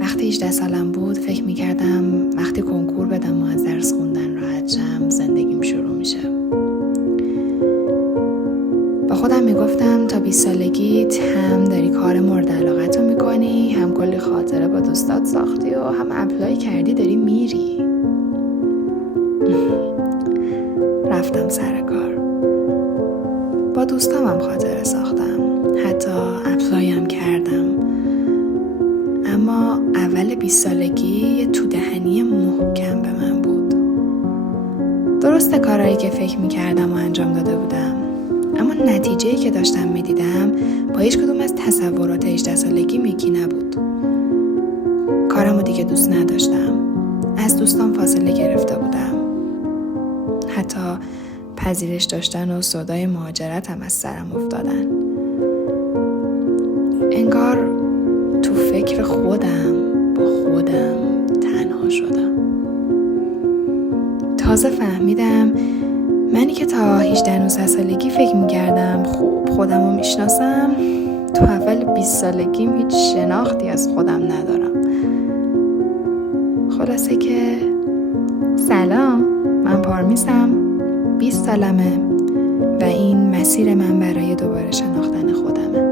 وقتی 18 سالم بود فکر میکردم وقتی کنکور بدم و از درس خوندن راحت شم زندگیم شروع میشه. با خودم میگفتم تا 20 سالگیت هم داری کار مورد علاقت رو میکنی، هم کلی خاطره با دوستات ساختی و هم اپلای کردی داری میری. رفتم سر کار. با دوستام هم خاطره ساختم. حتی اپلایم کردم. اما اول 20 سالگی یه تو دهنی محکم به من بود. درسته کارهایی که فکر میکردم و انجام داده بودم. اما نتیجه‌ای که داشتم میدیدم با هیچ کدوم از تصورات 18 سالگی یکی نبود. کارمو دیگه دوست نداشتم. از دوستان فاصله گرفته بودم. حتی پذیرش داشتن و سودای مهاجرت هم از سرم افتادن. انگار تو فکر خودم با خودم تنها شدم. تازه فهمیدم منی که تا 18 سالگی فکر میکردم خوب خودم رو میشناسم، تو اول 20 سالگیم هیچ شناختی از خودم ندارم. خلاصه که سلام، من پارمیسم، 20 سالمه و این مسیر من برای دوباره شناختن خودمه.